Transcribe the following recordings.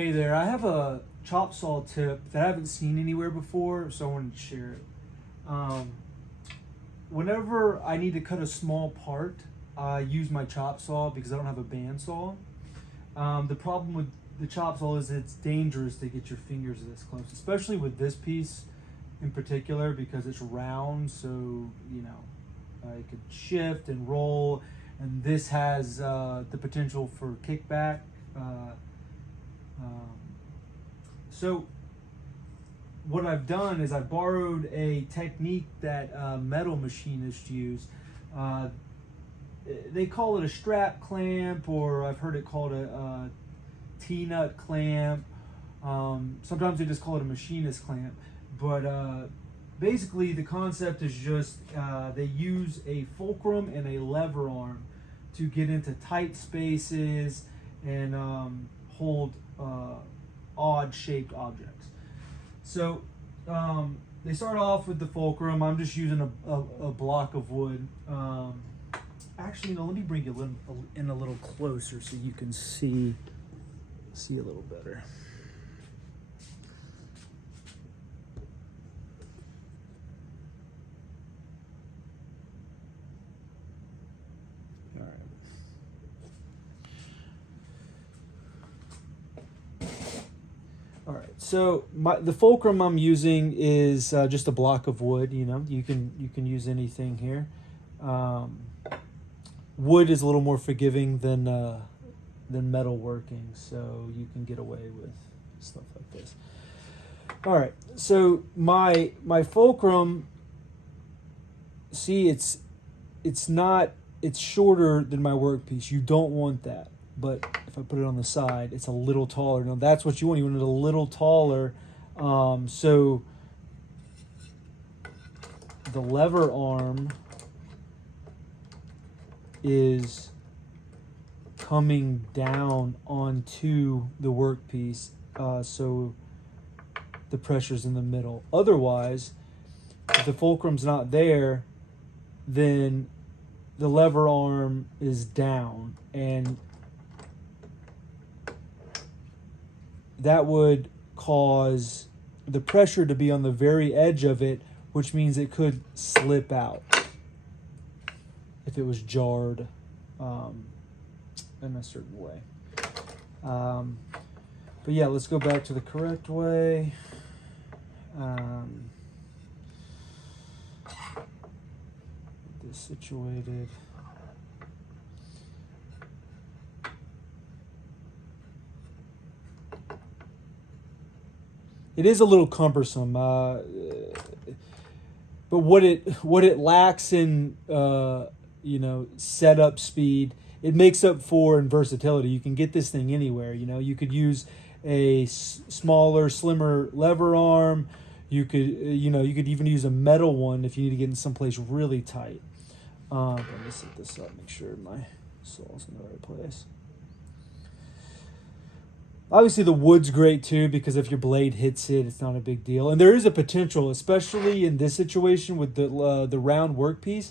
Hey there, I have a chop saw tip that I haven't seen anywhere before, so I wanted to share it. Whenever I need to cut a small part, I use my chop saw because I don't have a bandsaw. The problem with the chop saw is it's dangerous to get your fingers this close, especially with this piece in particular because it's round, so it could shift and roll, and this has the potential for kickback. So what I've done is I borrowed a technique that metal machinists use. They call it a strap clamp, or I've heard it called a T-nut clamp. Sometimes they just call it a machinist clamp. But basically the concept is just they use a fulcrum and a lever arm to get into tight spaces and hold odd shaped objects. So they start off with the fulcrum. I'm just using a block of wood. Actually, no, let me bring you in a little closer so you can see a little better. All right, so the fulcrum I'm using is just a block of wood. You can use anything here. Wood is a little more forgiving than metal working, so you can get away with stuff like this. All right, so my fulcrum. See, it's shorter than my workpiece. You don't want that. But if I put it on the side, it's a little taller. Now that's what you want. You want it a little taller. So the lever arm is coming down onto the workpiece, so the pressure's in the middle. Otherwise, if the fulcrum's not there, then the lever arm is down, and that would cause the pressure to be on the very edge of it, which means it could slip out if it was jarred in a certain way. But yeah, let's go back to the correct way. Get this situated. It is a little cumbersome, but what it lacks in setup speed, it makes up for in versatility. You can get this thing anywhere. You could use a smaller, slimmer lever arm. You could even use a metal one if you need to get in someplace really tight. Let me set this up, make sure my saw's in the right place. Obviously, the wood's great too, because if your blade hits it, it's not a big deal. And there is a potential, especially in this situation with the round workpiece,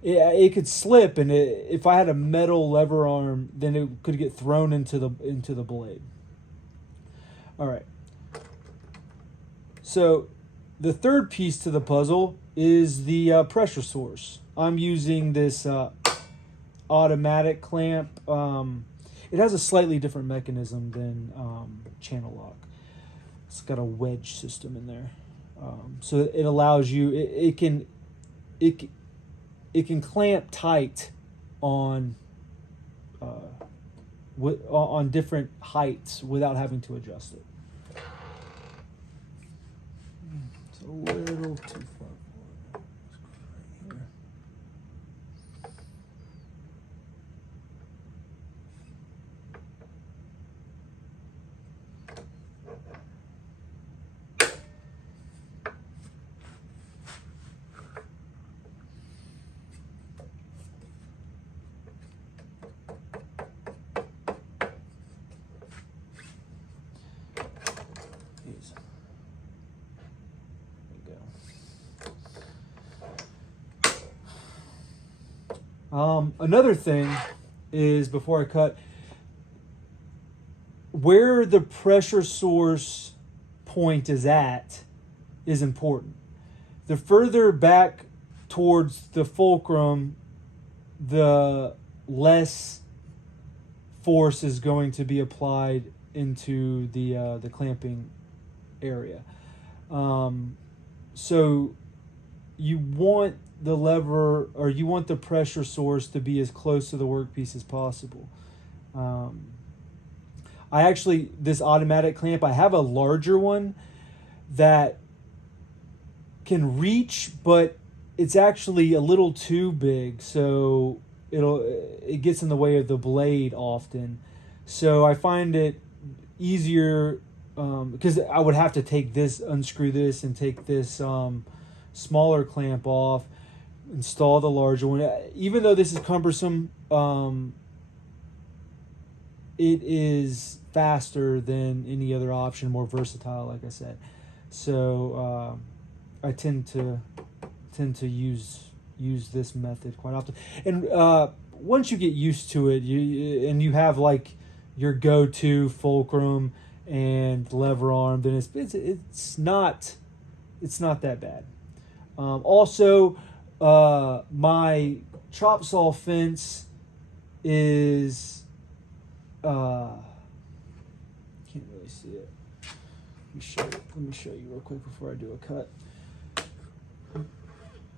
it could slip, and if I had a metal lever arm, then it could get thrown into the blade. All right. So the third piece to the puzzle is the pressure source. I'm using this automatic clamp. It has a slightly different mechanism than channel lock. It's got a wedge system in there, so it allows you. It can clamp tight on different heights without having to adjust it. It's a little too far. Another thing is, before I cut, where the pressure source point is at is important. The further back towards the fulcrum, the less force is going to be applied into the clamping area. So you want the lever, or you want the pressure source to be as close to the workpiece as possible. I actually, this automatic clamp, I have a larger one that can reach, but it's actually a little too big, so it gets in the way of the blade often. So I find it easier, because I would have to unscrew this and take this smaller clamp off, install the larger one. Even though this is cumbersome, it is faster than any other option, more versatile, like I said. So I tend to use this method quite often. And once you get used to it, you have like your go-to fulcrum and lever arm, then it's not that bad. Also, my chop saw fence is can't really see it. Let me show you real quick before I do a cut.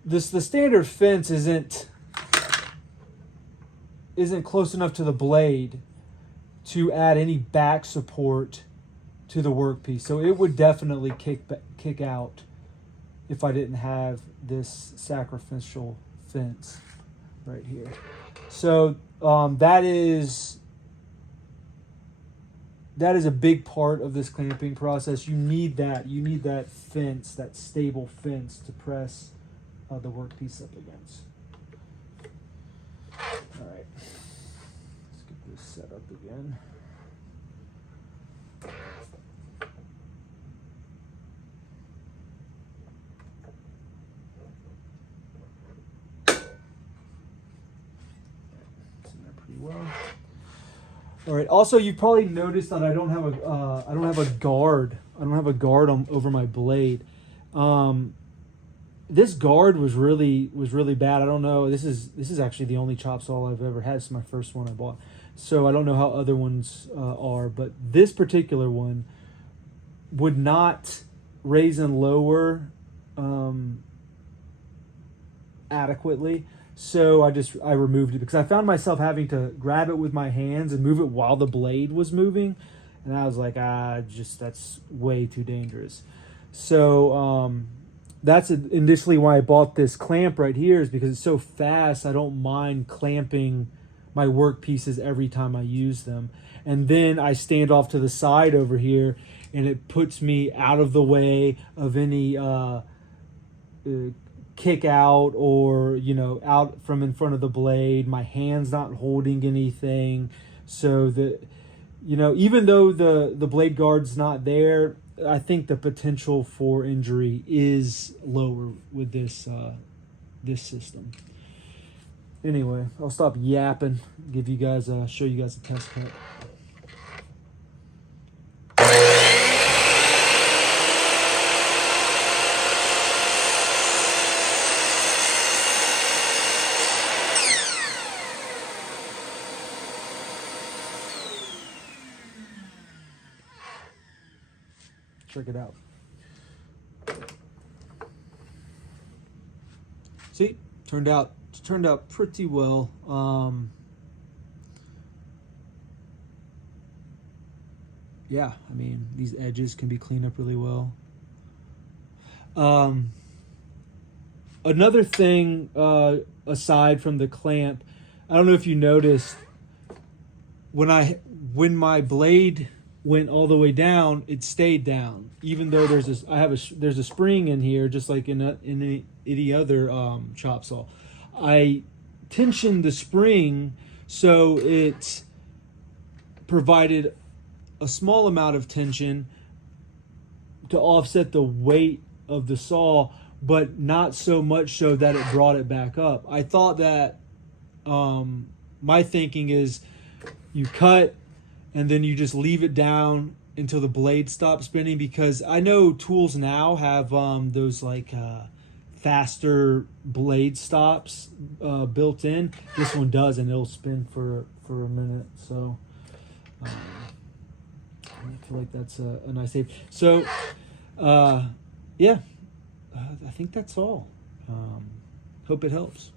The standard fence isn't close enough to the blade to add any back support to the workpiece, so it would definitely kick out if I didn't have this sacrificial fence right here. So that is a big part of this clamping process. You need that fence, that stable fence, to press the workpiece up against. All right, let's get this set up again. It's in there pretty well. All right. Also, you probably noticed that I don't have a guard. I don't have a guard over my blade. This guard was really bad. I don't know. This is actually the only chop saw I've ever had. It's my first one I bought, so I don't know how other ones are. But this particular one would not raise and lower adequately. So I removed it because I found myself having to grab it with my hands and move it while the blade was moving, and I was like, that's way too dangerous. So that's initially why I bought this clamp right here, is because it's so fast. I don't mind clamping my work pieces every time I use them, and then I stand off to the side over here, and it puts me out of the way of any kick out, or out from in front of the blade. My hand's not holding anything, so that even though the blade guard's not there, I think the potential for injury is lower with this system. Anyway, I'll stop yapping, show you guys a test cut. Check it out. See, turned out pretty well. Yeah, I mean, these edges can be cleaned up really well. Another thing, aside from the clamp, I don't know if you noticed, when my blade went all the way down, it stayed down, even though there's a spring in here, just like in any other chop saw. I tensioned the spring so it provided a small amount of tension to offset the weight of the saw, but not so much so that it brought it back up. I thought that my thinking is, you cut, and then you just leave it down until the blade stops spinning, because I know tools now have those like faster blade stops built in. This one does, and it'll spin for a minute. So I feel like that's a nice save. So yeah, I think that's all. Hope it helps.